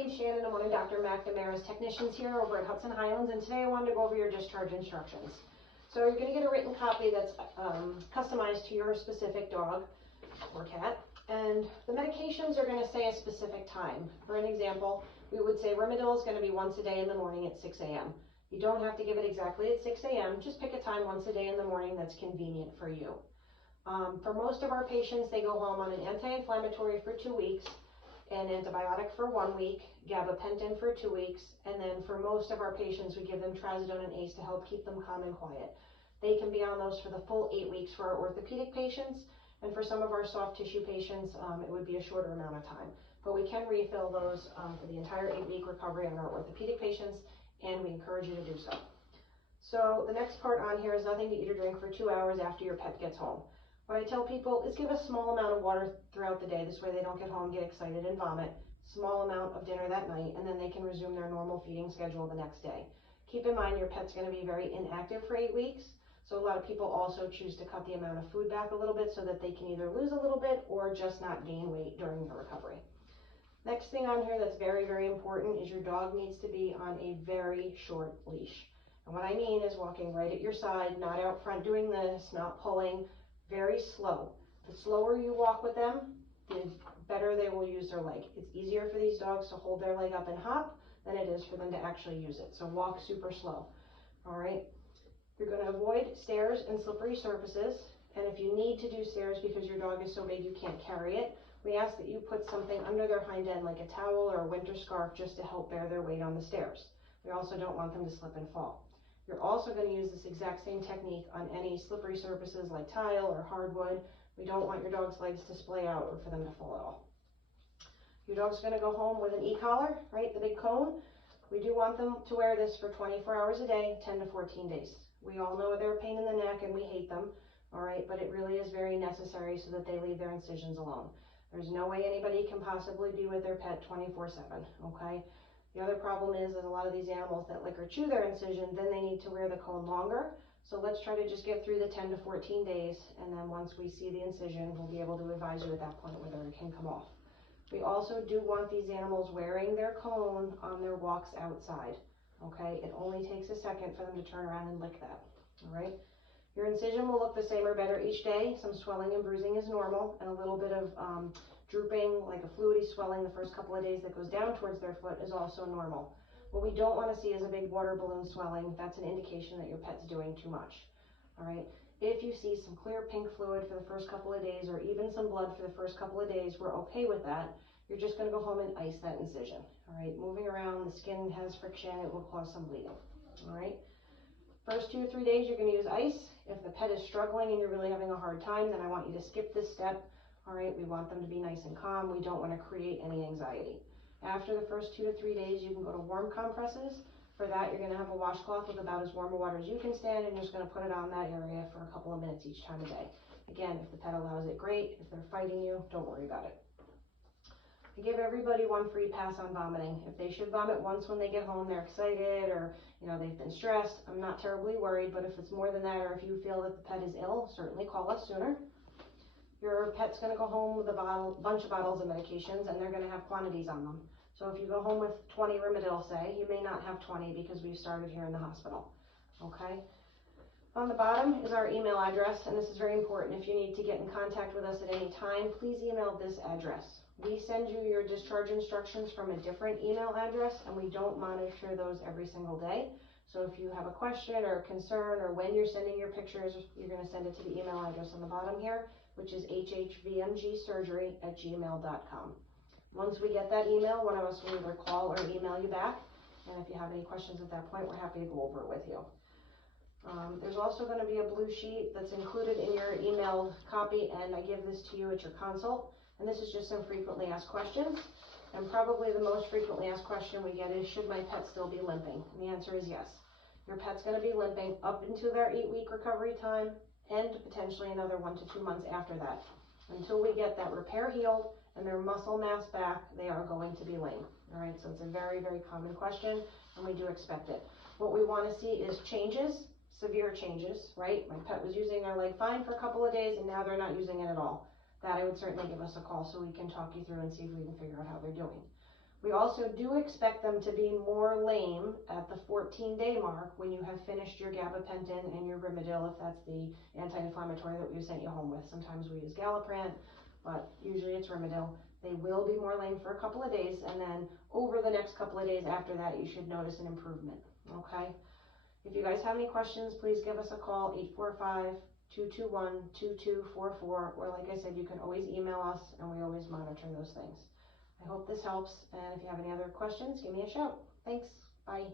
name's Shannon. I'm one of Dr. McNamara's technicians here over at Hudson Highlands, and today I wanted to go over your discharge instructions. So you're going to get a written copy that's customized to your specific dog or cat, and the medications are going to say a specific time. For an example, we would say Rimadyl is going to be once a day in the morning at 6 a.m. You don't have to give it exactly at 6 a.m. Just pick a time once a day in the morning that's convenient for you. For most of our patients, they go home on an anti-inflammatory for 2 weeks, an antibiotic for 1 week, gabapentin for 2 weeks, and then for most of our patients, we give them trazodone and ACE to help keep them calm and quiet. They can be on those for the full 8 weeks for our orthopedic patients, and for some of our soft tissue patients, it would be a shorter amount of time. But we can refill those for the entire 8-week recovery on our orthopedic patients, and we encourage you to do so. So the next part on here is nothing to eat or drink for 2 hours after your pet gets home. What I tell people is give a small amount of water throughout the day. This way they don't get home, get excited, and vomit. Small amount of dinner that night, and then they can resume their normal feeding schedule the next day. Keep in mind your pet's going to be very inactive for 8 weeks, so a lot of people also choose to cut the amount of food back a little bit so that they can either lose a little bit or just not gain weight during the recovery. Next thing on here that's very, very important is your dog needs to be on a very short leash. And what I mean is walking right at your side, not out front doing this, not pulling. Very slow. The slower you walk with them, the better they will use their leg. It's easier for these dogs to hold their leg up and hop than it is for them to actually use it. So walk super slow. All right. You're going to avoid stairs and slippery surfaces. And if you need to do stairs because your dog is so big you can't carry it, we ask that you put something under their hind end like a towel or a winter scarf just to help bear their weight on the stairs. We also don't want them to slip and fall. You're also going to use this exact same technique on any slippery surfaces like tile or hardwood. We don't want your dog's legs to splay out or for them to fall at all. Your dog's going to go home with an e-collar, right, the big cone. We do want them to wear this for 24 hours a day, 10 to 14 days. We all know they're a pain in the neck and we hate them, all right, but it really is very necessary so that they leave their incisions alone. There's no way anybody can possibly be with their pet 24/7, okay? The other problem is a lot of these animals that lick or chew their incision, then they need to wear the cone longer. So let's try to just get through the 10 to 14 days, and then once we see the incision, we'll be able to advise you at that point whether it can come off. We also do want these animals wearing their cone on their walks outside, okay? It only takes a second for them to turn around and lick that, all right? Your incision will look the same or better each day. Some swelling and bruising is normal, and a little bit of drooping, like a fluidy swelling the first couple of days that goes down towards their foot is also normal. What we don't want to see is a big water balloon swelling. That's an indication that your pet's doing too much, all right? If you see some clear pink fluid for the first couple of days or even some blood for the first couple of days, we're okay with that. You're just going to go home and ice that incision, all right? Moving around, the skin has friction, it will cause some bleeding, all right? First 2 or 3 days, you're going to use ice. If the pet is struggling and you're really having a hard time, then I want you to skip this step. All right, we want them to be nice and calm. We don't want to create any anxiety. After the first 2 to 3 days, you can go to warm compresses. For that, you're going to have a washcloth with about as warm a water as you can stand, and you're just going to put it on that area for a couple of minutes each time a day. Again, if the pet allows it, great. If they're fighting you, don't worry about it. I give everybody one free pass on vomiting. If they should vomit once when they get home, they're excited or they've been stressed, I'm not terribly worried, but if it's more than that or if you feel that the pet is ill, certainly call us sooner. Your pet's going to go home with a bunch of bottles of medications, and they're going to have quantities on them. So if you go home with 20 Rimadyl, say, you may not have 20 because we've started here in the hospital, okay? On the bottom is our email address, and this is very important. If you need to get in contact with us at any time, please email this address. We send you your discharge instructions from a different email address, and we don't monitor those every single day. So if you have a question or a concern or when you're sending your pictures, you're going to send it to the email address on the bottom here, which is hhvmgsurgery@gmail.com. Once we get that email, one of us will either call or email you back. And if you have any questions at that point, we're happy to go over it with you. There's also going to be a blue sheet that's included in your emailed copy, and I give this to you at your consult. And this is just some frequently asked questions. And probably the most frequently asked question we get is, should my pet still be limping? And the answer is yes. Your pet's going to be limping up into their 8-week recovery time and potentially another 1 to 2 months after that. Until we get that repair healed and their muscle mass back, they are going to be lame. All right, so it's a very, very common question, and we do expect it. What we want to see is changes, severe changes, right? My pet was using their leg fine for a couple of days, and now they're not using it at all. That I would certainly give us a call so we can talk you through and see if we can figure out how they're doing. We also do expect them to be more lame at the 14-day mark when you have finished your gabapentin and your Rimadyl, if that's the anti-inflammatory that we've sent you home with. Sometimes we use Galliprant, but usually it's Rimadyl. They will be more lame for a couple of days, and then over the next couple of days after that, you should notice an improvement, okay? If you guys have any questions, please give us a call, 845-221-2244, or like I said, you can always email us, and we always monitor those things. I hope this helps, and if you have any other questions, give me a shout. Thanks. Bye.